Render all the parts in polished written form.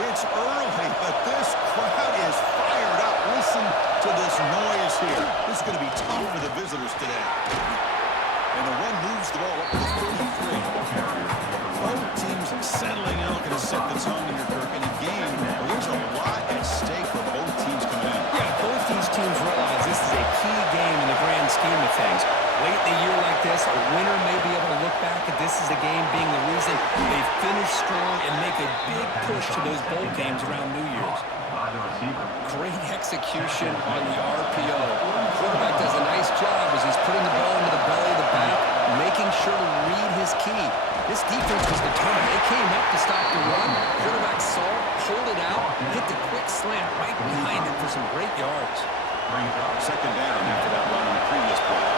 It's early, but this crowd is fired up. Listen to this noise here. This is going to be tough for the visitors today. And the one moves the ball up to the 33. Both teams settling in, looking to set the tone here, Kirk. In a game where there's a lot at stake for both teams coming in. Yeah, both these teams realize this is a key game in the grand scheme of things. Late in a year like this, a winner may be able to look back at this as a game being the reason they finish strong and make a big push to those bowl games around New Year's. Great execution on the RPO. Quarterback does a nice job as he's putting the ball into the belly of the back, making sure to read his key. This defense was determined. They came up to stop the run. Quarterback saw it, pulled it out, hit the quick slant right behind him for some great yards. Second down after that run on the previous play.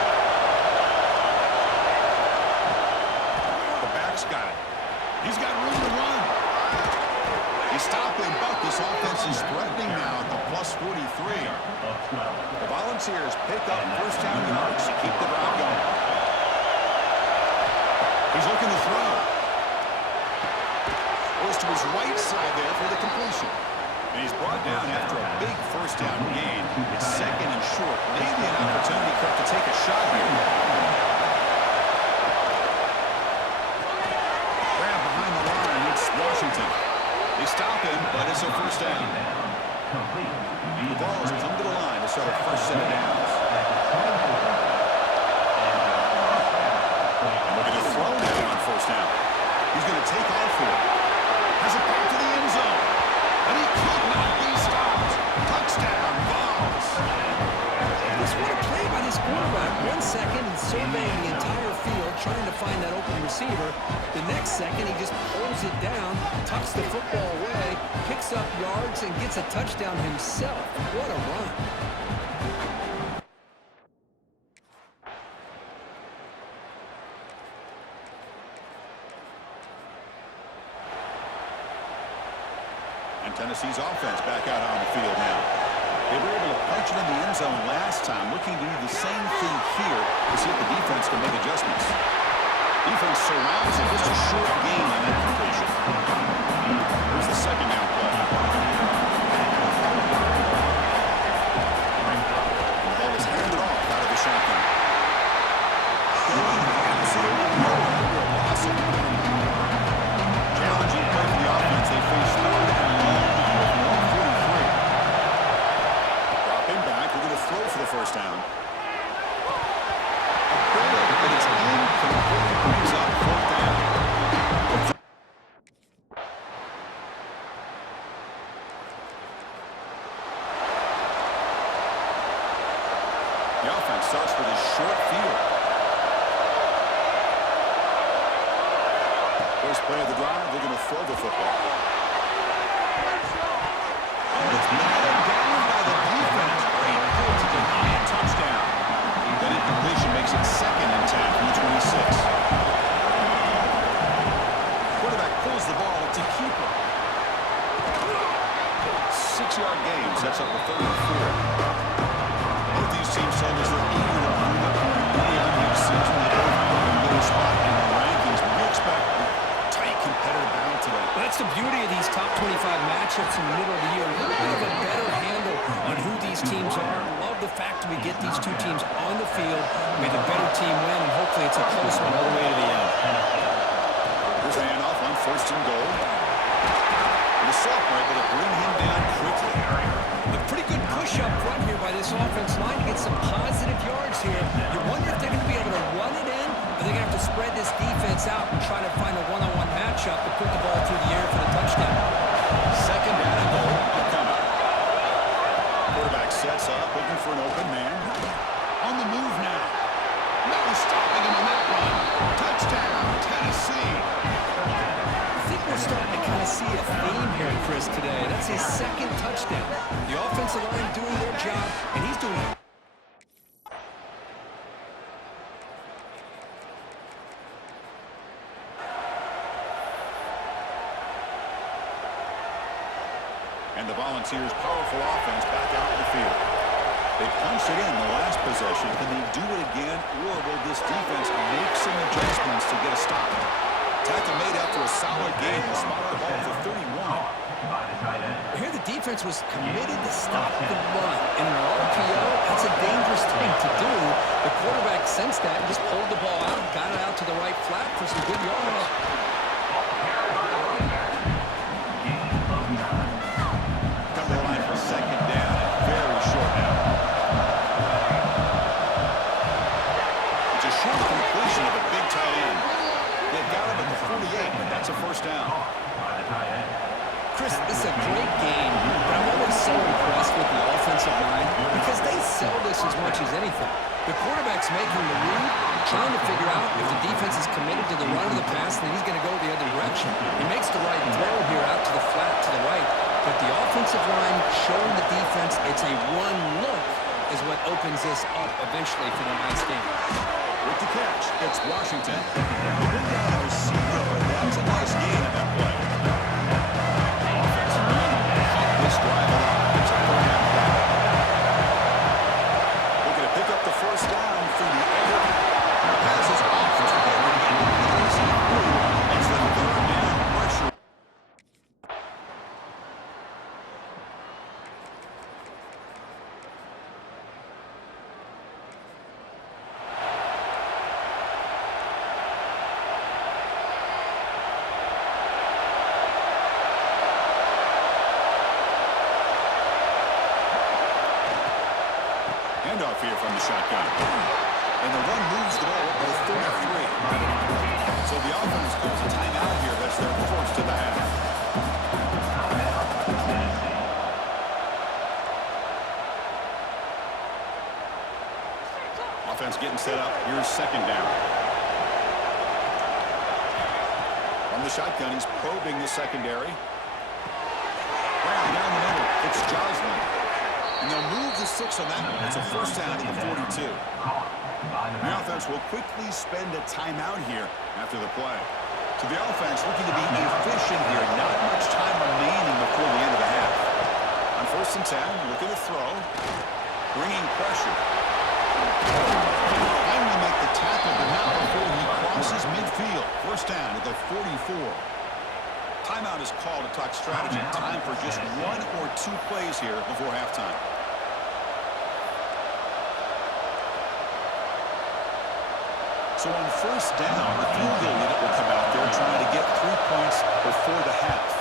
The back's got it. He's got room to run. He stopped him, but this offense is threatening now at the plus 43. The Volunteers pick up first down yards to keep the drive going. He's looking to throw. Goes to his right side there for the completion. And he's brought down after a big first down gain. It's second and short. Maybe an opportunity to take a shot here. Grab behind the line. It's Washington. They stop him, but it's a first down. The ball has come to the line to start a first set of downs. And we're going to throw now on first down. He's going to take off here. Has it back to the end zone. And he could not be stopped. Touchdown, Vols. This what a play by this quarterback. 1 second, he's surveying the entire field, trying to find that open receiver. The next second, he just pulls it down, tucks the football away, picks up yards, and gets a touchdown himself. What a run. And Tennessee's offense back out on the field now. They were able to punch it in the end zone last time, looking to do the same thing here to see if the defense can make adjustments. Defense surrounds it. Just a short gain on that completion. Here's the second down play. And the ball is handed off out of the shotgun. Absolutely no loss of challenging play for the offense. They face third and long with 1:43. Dropping back. We're going to throw for the first down. A bullet, but it's incomplete. Brings up fourth down. The offense starts with a short field. First play of the drive, they're going to throw the football. And it's batted down by the defense. Great pull to deny a touchdown. That incompletion makes it second and 10 from the 26. Quarterback pulls the ball to keeper. 6-yard gain sets up the third and 4. Both these teams told us they're eager to move up early on next season. They both want a better spot in the rankings. But we expect a tight competitive battle today. Well, that's the beauty of these top 25 matchups in the middle of the year. We have a better handle on who these teams are. Love the fact that we get these two teams on the field. May the better team win, and hopefully it's a close one all the way to the end. Here's a handoff on first and goal. And the sophomore able to bring him down quickly. A pretty good push up front here by this offense line to get some positive yards here. You wonder if they're going to be able to run it in, or they're going to have to spread this defense out and try to find a one-on-one matchup to put the ball through the air for the touchdown. Second down and goal. Coming. Quarterback sets up, looking for an open man. On the move now. No stopping him on that run. Touchdown, Tennessee. I think we're starting to kind of see a theme here, Chris, today. That's his second touchdown. The offensive line doing their job, and he's doing it. And the Volunteers' powerful offense back out in the field. They punched it in the last possession. Can they do it again, or will this defense make some adjustments to get a stop? Tackle made after a solid game. They spotted the ball for 31. Here the defense was committed to stop the run. In an RPO, that's a dangerous thing to do. The quarterback sensed that and just pulled the ball out, got it out to the right flat for some good yards. Come to the line for second down and very short now. It's a short completion of a big tight end. They've got him at the 48, but that's a first down. Chris, this is a great game, but I'm always so impressed with the offensive line because they sell this as much as anything. The quarterback's making the read, trying to figure out if the defense is committed to the run or the pass, then he's going to go the other direction. He makes the right throw here out to the flat to the right, but the offensive line showing the defense it's a one look is what opens this up eventually for the last game. With the catch, it's Washington. They bring down a receiver, but that's a nice gain in that play. This drive alive. It's a third down play. Looking to pick up the first down through the air. The pass is off. It's forward again. It's the third down pressure. Handoff here from the shotgun. And the run moves the ball up to the 33. So the offense calls a timeout here. That's their first of the half. Offense getting set up. Here's second down. From the shotgun, he's probing the secondary. Brown down the middle. It's Josman. And they'll move the 6 on that one. It's a first down at the 42. The offense will quickly spend a timeout here after the play. So the offense looking to be efficient here. Not much time remaining before the end of the half. On first and 10, looking to throw. Bringing pressure. Finally make the tackle, but not before he crosses midfield. First down at the 44. Timeout is called to talk strategy. Time for just 1 or 2 plays here before halftime. So on first down, the field goal unit will come out there trying to get 3 points before the half.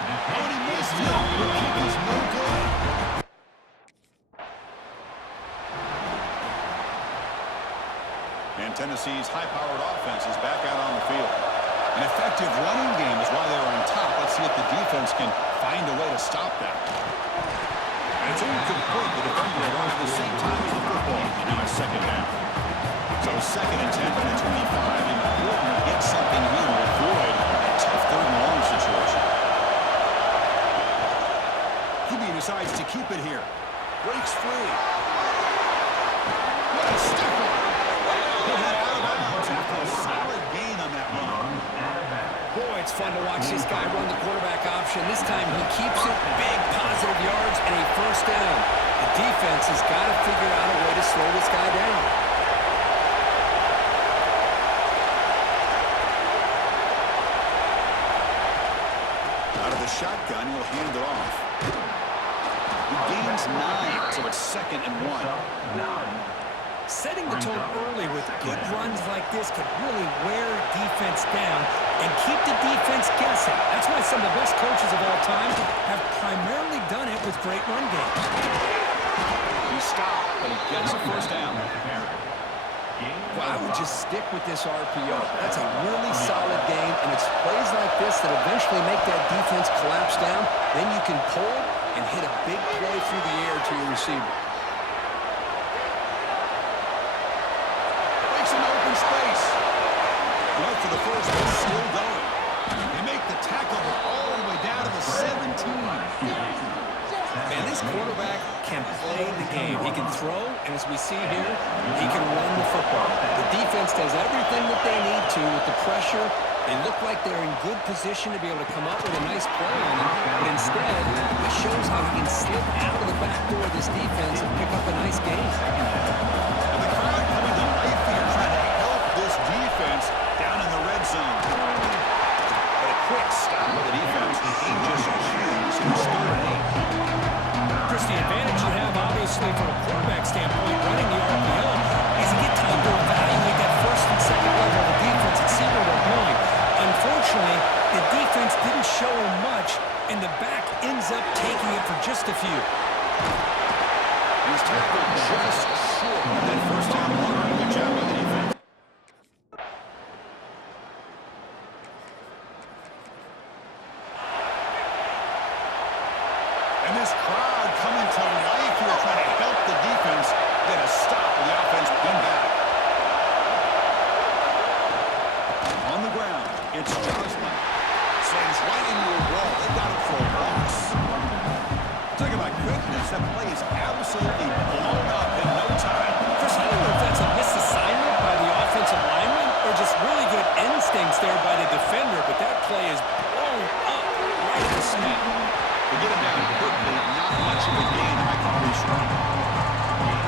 Oh, and he missed it. The kick is no good. And Tennessee's high-powered offense is back out on the field. An effective running game is why they're on top. Let's see if the defense can find a way to stop that. And it's incomplete. The defender arrived at the same time as the football. And now it's second down. So second and 10 from the 25. Important to get something here to avoid a tough third and long situation. He decides to keep it here. Breaks free. What a step-up. He'll head out of bounds after a solid gain on that run. Boy, it's fun to watch this guy run the quarterback option. This time he keeps it, big positive yards, and a first down. The defense has got to figure out a way to slow this guy down. Out of the shotgun, he'll hand it off. He gains 9, so it's second and 1. Setting the tone early with good runs like this can really wear defense down and keep the defense guessing. That's why some of the best coaches of all time have primarily done it with great run games. He stopped, but he gets a first down. Well, I would just stick with this RPO. That's a really solid game, and it's plays like this that eventually make that defense collapse down. Then you can pull and hit a big play through the air to your receiver. Space. Went for the first, but still going. They make the tackle all the way down to the 17. Man, this quarterback can play the game. He can throw, and as we see here, he can run the football. The defense does everything that they need to with the pressure. They look like they're in good position to be able to come up with a nice play on him, but instead, he shows how he can slip out of the back door of this defense and pick up a nice gain. And the crowd coming to life here trying to help this defense down in the red zone. But a quick absolutely blown up in no time. Chris, I don't know if that's a misassignment by the offensive lineman or just really good instincts there by the defender, but that play is blown up right at the snap. To get him down quickly, not much of a gain, I call this run.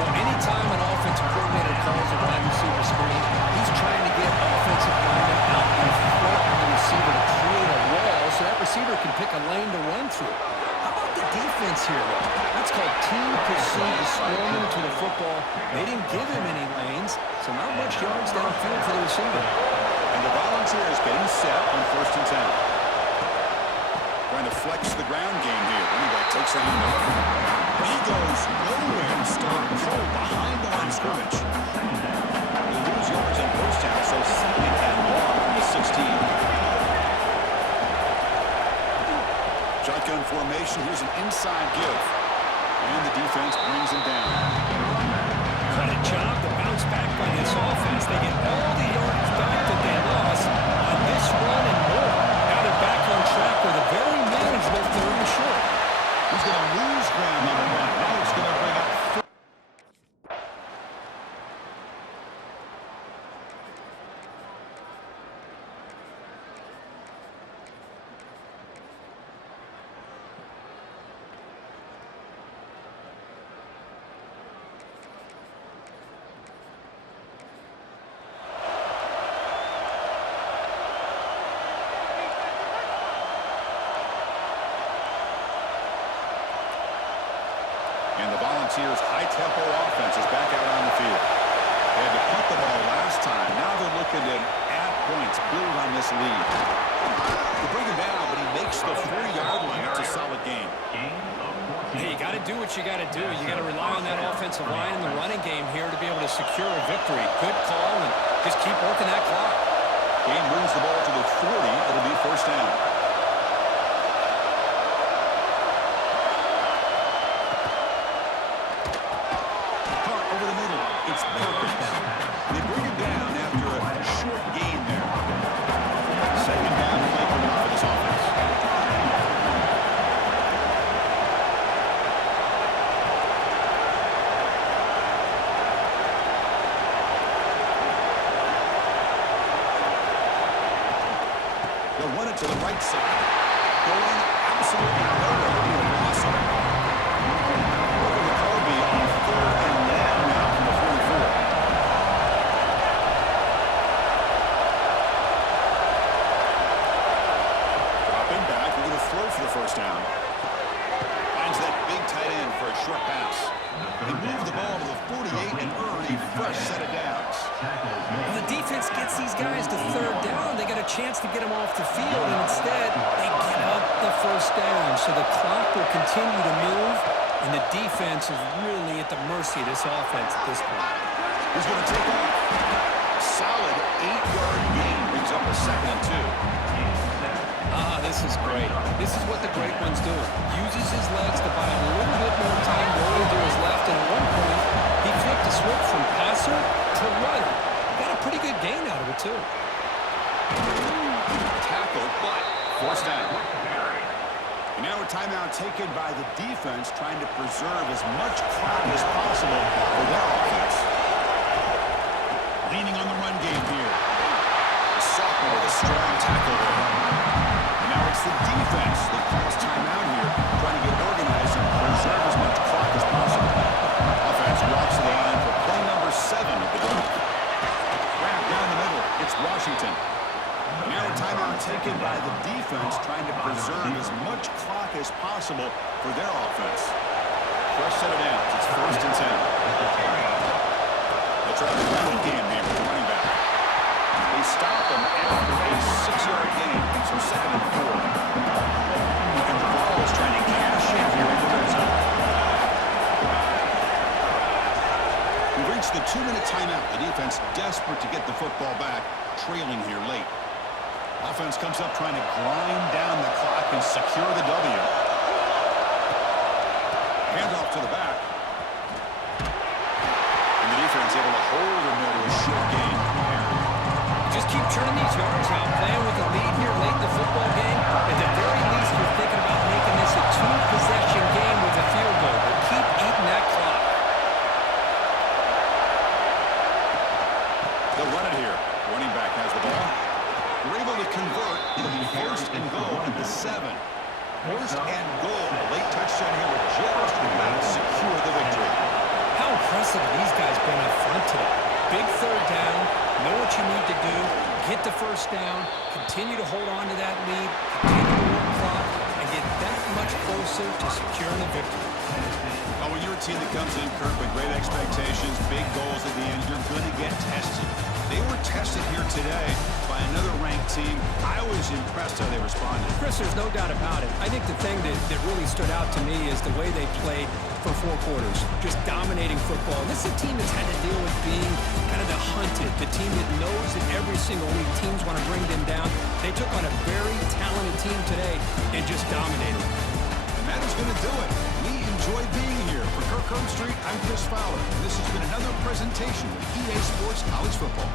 Well, anytime an offensive coordinator calls a wide receiver screen, he's trying to get offensive linemen out in front of the receiver to create a wall so that receiver can pick a lane to run through. How about the defense here, though? That's called team pursuit to storm into the football. They didn't give him any lanes, so not much yards downfield for the receiver. And the Volunteers getting set on 1st and 10. Trying to flex the ground game here. Running back takes a handoff. And he goes nowhere to start cold behind the line of scrimmage. They lose yards on 1st down, so 2nd and long from the 16. Shotgun formation. Here's an inside give. And the defense brings him down. Credit job to bounce back by this offense. They get all the yards back that they lost on this run and more. Now they're back on track with a very manageable 3rd and short. He's going to lose ground on the run. Now it's going to bring up and the Volunteers' high-tempo offense is back out on the field. They had to punt the ball last time. Now they're looking to add points, build on this lead. They bring him down, but he makes the 40-yard line. It's a solid game. Hey, you got to do what you got to do. You got to rely on that offensive line in the running game here to be able to secure a victory. Good call, and just keep working that clock. Game moves the ball to the 40. It'll be 1st down. It's perfect. They bring him down after a short gain there. 2nd down play coming up for this offense. They'll run it to the right side. Going absolutely nowhere. It'll be a loss of it. Look at Kobe on 3rd and long now from the 44. Dropping back. We're going to throw for the 1st down. Finds that big tight end for a short pass. They move the ball to the 48 and earn a fresh set of downs. When the defense gets these guys to 3rd down, they got a chance to get them off the field, and instead they give up the 1st down. So the clock will continue to move, and the defense is really at the mercy of this offense at this point. He's going to take off. Solid 8-yard gain. Brings up a 2nd and 2. This is great. This is what the great ones do. Uses his legs to buy a little bit more time rolling to his left, and at one point, he flipped a switch from passer to runner. Got a pretty good gain out of it, too. Tackle, but 4th down. And now a timeout taken by the defense, trying to preserve as much clock as possible for their offense. Leaning on the run game here. The sophomore with a strong tackle there. And now it's the defense that calls timeout here, trying to get organized and preserve as much clock as possible. Offense walks to the line for play number 7 of the drive. Grab down the middle. It's Washington. Now a timeout taken by the defense, trying to preserve as much clock as possible for their offense. Fresh set of downs. It's 1st and 10. They try the running game here with the running back. They stop him after a 6-yard gain, so 2nd and 4. And the ball is trying to cash in here in the red zone. We reached the 2-minute timeout. The defense desperate to get the football back, trailing here late. Offense comes up trying to grind down the clock and secure the W. Handoff to the back. And the defense able to hold him there to a short gain. Just keep churning these yards out, playing with a lead here late in the football game. At the very least, you're thinking about making this a 2-possession game with a field goal. But keep eating that clock. They'll run it here. Running back has the ball. We're able to convert. It'll be first and goal at the 7. First and goal. A late touchdown here will just about secure the victory. How impressive have these guys been up front today? Big third down, know what you need to do, get the first down, continue to hold on to that lead, continue to work clock, and get that much closer to securing a victory. Oh, when you're a team that comes in, Kirk, with great expectations, big goals at the end, you're going to get tested. They were tested here today by another ranked team. I was impressed how they responded. Chris, there's no doubt about it. I think the thing that really stood out to me is the way they played for 4 quarters, just dominating football. And this is a team that's had to deal with being kind of the hunted, the team that knows that every single week teams want to bring them down. They took on a very talented team today and just dominated. And that is going to do it. We enjoy being here. For Kirk Herbstreit, I'm Chris Fowler. And this has been another presentation of EA Sports College Football.